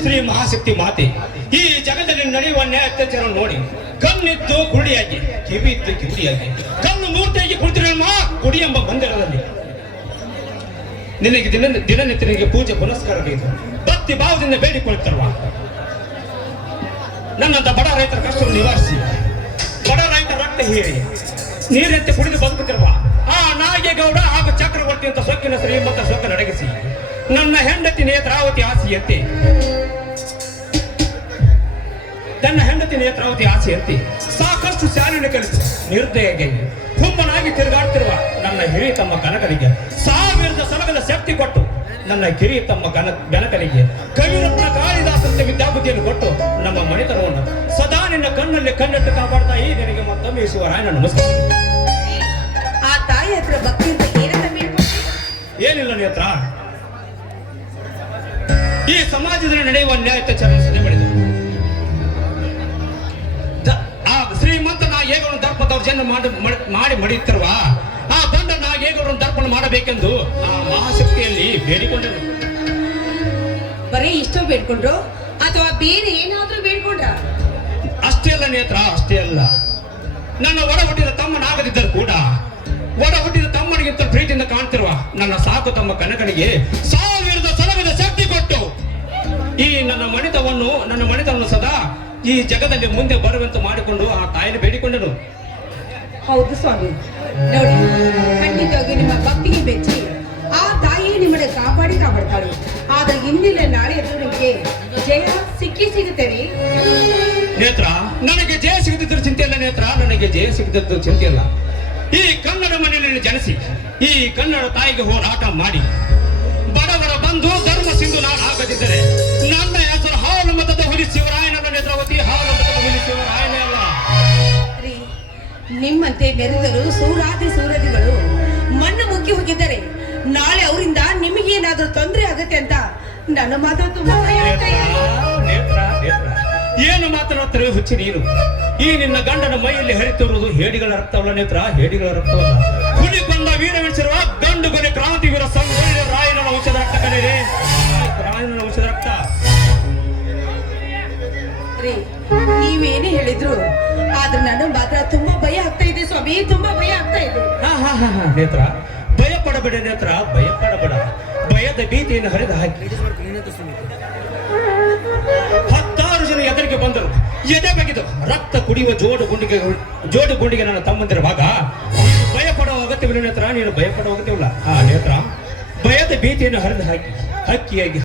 ಶ್ರೀ ಮಹಾಶಕ್ತಿ ಮಾತೆ ಈ ಜಗದಲ್ಲಿ ನಡೆಯುವ ನ್ಯಾಯ ಅತ್ಯಾಚಾರ ನೋಡಿ ಕಣ್ಣಿದ್ದು ಕುರುಡಿಯಾಗಿ ಕಿವಿ ಇದ್ದು ಕಿವಿಡಿಯಾಗಿ ಕಣ್ಣು ಮೂರ್ತಿಯಾಗಿ ಕುಳಿತಿರುವ ಕುಡಿ ಎಂಬ ಮಂದಿರದಲ್ಲಿ ನಿನಗೆ ದಿನನಿತ್ಯನಿಗೆ ಪೂಜೆ ಪುನಸ್ಕಾರಗಳಿದ್ದು ಭಕ್ತಿ ಭಾವದಿಂದ ಬೇಡಿಕೊಳ್ಳುತ್ತಿರುವ ನನ್ನಂತ ಬಡ ರೈತರ ಕಷ್ಟವನ್ನು ನಿವಾರಿಸಿ ಬಡ ರೈತರ ರಕ್ತ ಹೀರಿ ನೀರಂತೆ ಕುಡಿದು ಬದುಕುತ್ತಿರುವ ಆ ನಾಗೇಗೌಡ ಹಾಗೂ ಚಕ್ರವರ್ತಿ ಅಂತ ಸೊಕ್ಕಿನ ಶ್ರೀಮಂತ ಸೊಕ್ಕ ನಡಗಿಸಿ ನನ್ನ ಹೆಂಡತಿ ನೇತ್ರಾವತಿ ಆಸೆಯಂತೆ ತನ್ನ ಹೆಂಡತಿ ನೇತ್ರಾವತಿ ಆಸೆಯಂತೆ ಸಾಕಷ್ಟು ಶಾಲೆಯನ್ನು ಕಲಿತು ನಿರ್ದಯಗೆ ಹುಮ್ಮನಾಗಿ ತಿರುಗಾಡ್ತಿರುವ ನನ್ನ ಹಿರಿಯ ತಮ್ಮ ಕನಕನಿಗೆ ಸಾವಿರದ ಸಲಗದ ಶಕ್ತಿ ಕೊಟ್ಟು ನನ್ನ ಕಿರಿಯ ತಮ್ಮ ಗಣಕನಿಗೆ ಕವಿರತ್ನ ಕಾಳಿದಾಸಂತೆ ವಿದ್ಯಾಬುದ್ಧಿಯನ್ನು ಕೊಟ್ಟು ನಮ್ಮ ಮನೆತನವನ್ನು ಸದಾ ನಿನ್ನ ಕಣ್ಣಲ್ಲಿ ಕಣ್ಣಿಟ್ಟು ಕಾಪಾಡ್ತಾ ಈ ನಿನಗೆ ಮತ್ತೊಮ್ಮೆ ಶಿವರಾಯನ ನಮಸ್ಕಾರ. ಆ ತಾಯಿ ಹತ್ರ ಭಕ್ತಿಯಿಂದ ಏನಿಲ್ಲ ನೇತ್ರ, ಈ ಸಮಾಜದಲ್ಲಿ ನಡೆಯುವ ನ್ಯಾಯ ಚರ್ಚಿಸದೆ ಮಾಡಿದೆ ಆ ಶ್ರೀಮಂತ ನಾಗೇಗೌಡನ ದರ್ಪ ದೌರ್ಜನ್ಯ ಮಾಡಿ ಮಡಿಯುತ್ತಿರುವ ಆ ಬಂಡ ನಾಗೇಗೌಡನ ದರ್ಪಣ ಮಾಡಬೇಕೆಂದು ಆ ಮಹಾಶಕ್ತಿಯಲ್ಲಿ ಬೇಡಿಕೊಂಡರು. ಬರೀ ಇಷ್ಟೋ ಬೇಡ್ಕೊಂಡ್ರು ಅಥವಾ ಬೇರೆ ಏನಾದ್ರೂ ಬೇಡ್ಕೊಂಡ್ರ? ಅಷ್ಟೇ ಅಲ್ಲ ನೇತ್ರ, ಅಷ್ಟೇ ಅಲ್ಲ. ನನ್ನ ಒಡ ಹುಟ್ಟಿದ ತಮ್ಮನಾಗದಿದ್ದರೂ ಕೂಡ ಒಡ ಹುಟ್ಟಿದ ತಮ್ಮನಿಗಿಂತ ಪ್ರೀತಿಯಿಂದ ಕಾಣ್ತಿರುವ ನನ್ನ ಸಾಕು ತಮ್ಮ ಕನಕನಿಗೆ ಸಾವಿರದ ಸಲಗದ ಶಕ್ತಿ ಕೊಟ್ಟು ಈ ನನ್ನ ಮಣಿತವನ್ನು ಸದಾ ಈ ಜಗದಲ್ಲಿ ಮುಂದೆ ಬರುವಂತೆ ಮಾಡಿಕೊಂಡು ಆ ತಾಯಿನ ಬೇಡಿಕೊಂಡನು. ಹೌದು ಸ್ವಾಮಿ, ನೋಡಿ ಖಂಡಿತವಾಗಿ ನಿಮ್ಮ ಭಕ್ತಿಗೆ ಬೆಚ್ಚಿ ಆ ತಾಯಿ ನಿಮ್ಮನ್ನ ಕಾಪಾಡ್ತಾಳೆ. ಆದ್ರೆ ಇಂದಿನ ನಾಳೆ ನಿಮಗೆ ಜಯ ಸಿಗುತ್ತೇನೆ ನೇತ್ರ. ನನಗೆ ಜಯ ಸಿಗದಿದ್ದರೂ ಚಿಂತೆ ಇಲ್ಲ ನೇತ್ರ, ನನಗೆ ಜಯ ಸಿಗದಿದ್ದು ಚಿಂತೆ ಇಲ್ಲ. ಈ ಕನ್ನಡ ಮನೆಯಲ್ಲಿ ಜನಿಸಿ ಈ ಕನ್ನಡ ತಾಯಿಗೆ ಹೋರಾಟ ಮಾಡಿ ಬಡವರ ಬಂಧು ಧರ್ಮ ಸಿಂಧು ನಾನು ಆಗದಿದ್ದರೆ ನನ್ನ ಹೆಸರು ಹಾಲು ಮತದ ಹುಲಿ ಶಿವರಾಯನ ನೇತ್ರಾವತಿ, ಹಾಲು ಮತದ ಹುಲಿ ಶಿವರಾಯನೇ ಅಲ್ಲ. ನಿಮ್ಮಂತೆ ನೆರೆದರು ಸೂರಾದಿಗಳು ಮಣ್ಣು ಮುಕ್ಕಿ ಹೋಗಿದ್ದಾರೆ. ನಾಳೆ ಅವರಿಂದ ನಿಮಗೇನಾದ್ರೂ ತೊಂದರೆ ಆಗತ್ತೆ ಅಂತ ನನ್ನ ಮಾತ್ರ ತುಂಬಾ ಏನು ಮಾತನಾಡ್ತಾರೆ ಹುಚ್ಚಿ ನೀನು. ಈ ನಿನ್ನ ಗಂಡನ ಮೈಯಲ್ಲಿ ಹರಿತಿರುವುದು ಹೇಡಿಗಳ ರಕ್ತವಲ್ಲ ನೇತ್ರ, ಹೇಡಿಗಳ ರಕ್ತವಲ್ಲ. ಹುಲಿ ಕೊಂದ ವೀರವೆನಿಸಿರುವ ಗಂಡು ಕೊನೆ ಕ್ರಾಂತಿ ವೀರ ಸಂಗೊಳ್ಳಿ ರಾಯನ ವಂಶದ ರಕ್ತ ಕಲಿದೆ, ರಾಯನ ವಂಶದ ರಕ್ತ. ನೀವೇನೇ ಹೇಳಿದ್ರು ಆದ್ರೆ ನನಗೆ ಮಾತ್ರ ತುಂಬಾ ಭಯ ಆಗ್ತಾ ಇದೆ ಸ್ವಾಮಿ, ತುಂಬಾ ಭಯ ಆಗ್ತಾ ಇದೆ. ನೇತ್ರ, ಭಯ ಪಡಬೇಡ ನೇತ್ರ, ಭಯ ಪಡಬೇಡ. ಭಯದ ಭೀತಿಯನ್ನು ಹರಿದು ಹಾಕಿ 10 ಜನ ಎದುರಿಗೆ ಬಂದರು. ಎದೆ ಬಗೆದು ರಕ್ತ ಕುಡಿಯುವ ಜೋಡು ಗುಂಡಿಗೆ ನನ್ನ ತಮ್ಮಂದಿರುವಾಗ ಭಯ ಪಡುವ ಅಗತ್ಯವಿಲ್ಲ ನೇತ್ರ, ನೀನು ಭಯ ಪಡುವ ಅಗತ್ಯವಿಲ್ಲ. ನೇತ್ರ, ಭಯದ ಭೀತಿಯನ್ನು ಹರಿದು ಹಾಕಿ ಹಕ್ಕಿಯಾಗಿ